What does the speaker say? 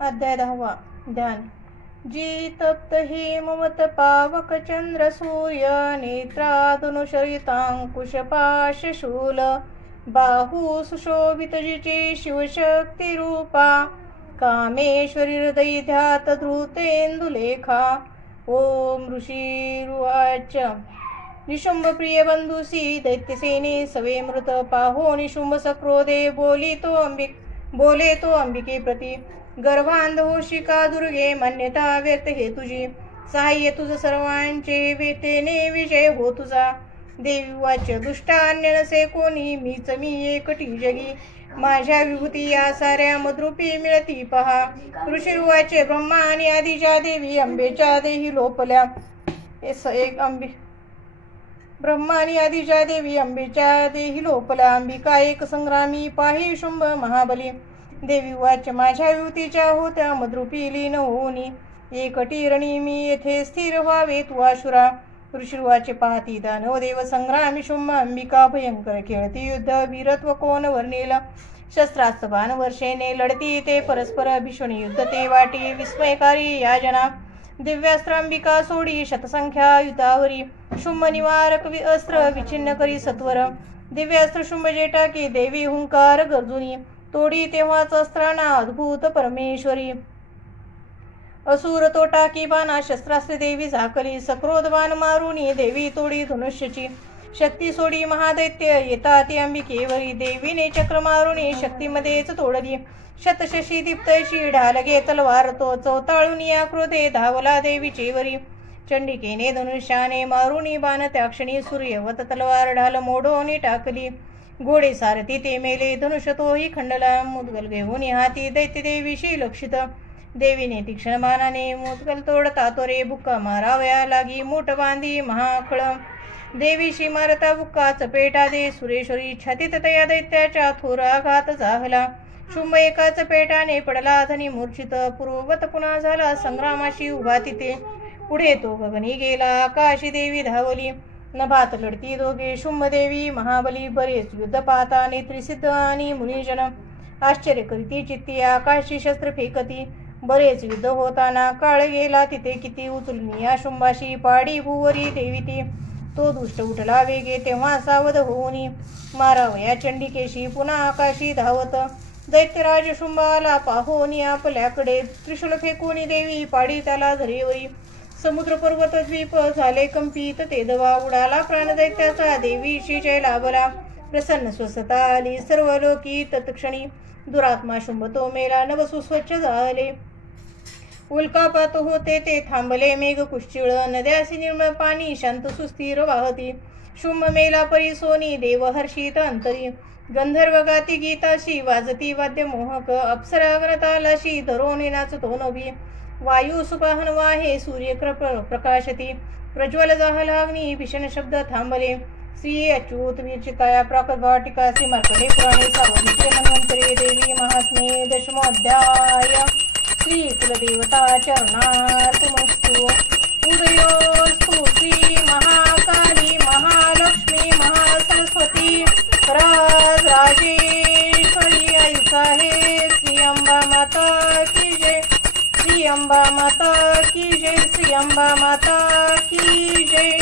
अध्याय 10. ध्यान. जी तप्त हिमवत पावक चंद्र सूर्य नेत्राधनुशरितांकुश पाशशूल बाहू सुशोभित जिचे शिवशक्ती रूपा कामेश्वरी हृदय ध्यात धृतेंदुलेखा. ओम ऋषीरुवाच. निशुंभ प्रिय बंधुसी दैत्यसेने सवे मृत पाहो निशुंभ सक्रोधे बोले तो अंबिके प्रती. गर्भांध होशिका दुर्गे मान्यता व्यर्थ हे तुझी. सहाय्य तुझ सर्वांचे वेतेने विजय हो तुझा. देवी वाच्य. दुष्टान्य नसे कोणी मीच मी एकटी जगी. माझ्या विभूती या साऱ्या मद्रूपी मिळती पहा. ऋषी वाच्य. ब्रह्मा आणि आदिच्या देवी अंबेच्या देही लोपल्या. ब्रह्मा आणि आदिच्या देवी अंबेच्या देही लोपल्या. अंबिका एक संग्रामी पाही शुंभ महाबली. देवी वाच्य. माझ्या विभूतीच्या होत्या मद्रूपी लीन होऊनी एकटी रणी मी येथे स्थिर व्हावे तू आशुरा. ऋषीवाचे. पाहती दानव देव संग्रामी शुंभ अंबिका भयंकर खेळती युद्ध वीरत्व कोण वर्णेल. शस्त्रास्त्र बाण वर्षेने लढती ते परस्पर भीषण युद्ध ते वाटी विस्मयकारी याजना. दिव्यास्त्र अंबिका सोडी शतसंख्या युद्धावरी. शुंभ निवारक अस्त्र विच्छिन्न करी सत्वर. दिव्यास्त्र शुंभ जे टाकी देवी हुंकार गर्जुनी. तोडी तेव्हाच अस्त्रांना अद्भुत परमेश्वरी. असुर तो टाकी बाणा शस्त्रास्त्र देवी झाकली. सक्रोध बाण मारुनी देवी तोडी धनुष्यची. शक्ती सोडी महादैत्य येता ती अंबिकेवरी. देवीने चक्र मारुनी शक्तीमध्येच तोडली. शतशशी दीप्तशी ढाल घे तलवार तो चौताळून या क्रोधे धावला देवीचे वरी. चंडिकेने धनुष्याने मारुनी बाण त्या क्षणी सूर्यवत तलवार ढाल मोडोनी टाकली. घोडे सारथी ते मेले धनुष्य तोही खंडला. मुदगल घेऊन हाती दैत्य देवीशी लक्षित. देवीने तीक्ष्ण बाणाने मुदगल तोडता तोरे बुक्का मारावया लागी. मूठ बांधी महाखळ देवीशी मारता बुक्का चपेटा दे सुरेश्वरी. छातीत तया दैत्याच्या थोर आघात झाला. शुंभ एका चपेटाने पडला धनी मूर्छित. पूर्ववत पुन्हा झाला संग्रामाशी उभा तिथे. पुढे तो गगनी गेला आकाशी देवी धावली. नभात लढती दोघे शुंभ देवी महाबली. बरेच युद्ध पाहता नेत्रिसिद्ध आणि मुनिजन आश्चर्य करीती चित्ती आकाशी शस्त्र फेकती. बरेच युद्ध होताना काळ गेला तिथे किती. उचलून या शुंभाशी पाडी भुवरी देवी ती. तो दुष्ट उठला वेगे तेव्हा सावध होऊनी. मारावया चंडिकेशी पुन्हा आकाशी धावत. दैत्यराज शुंभाला पाहोनी आपल्याकडे. त्रिशूल फेकून देवी पाडी त्याला धरेवरी. समुद्र पर्वत द्वीप झाले कंपित ते दवा. उडाला प्राण दैत्याचा देवीशी जय लाभला. प्रसन्न स्वस्थता आली सर्व लोकी तत्क्षणी. दुरात्मा शुंभ तो मेला नभ सुस्वच्छ झाले. उल्कापात होते ते थांबले मेघ कुश्चिळ. नद्यासी निर्मळ पाणी शांत सुस्थिर वाहती. शुंभ मेला परी सोनी देव हर्षित अंतरी. गंधर्व गाती गीताशी वाजती वाद्य मोहक. अप्सरा गणतालाशी धरोनी नाचतो नभी. वायू सुपाहन वाहे सूर्य प्रकाशती. प्रज्वल झाला अग्नी भीषण शब्द थांबले. श्री अच्युत विरचिताया प्राकभाटिका श्रीमार्कंडे पुराणे सार्वजनिक मन्वंतरे देवी महात्म्ये दशमोऽध्याय. श्री कुलदेवता चरणार्पणमस्तु. उदयोस्तु श्री महाकाली महालक्ष्मी महासरस्वती राजेश्वरी आई साहेब. श्री अंबा माता की जय. श्री अंबा माता की जय. श्री अंबा माता की जय.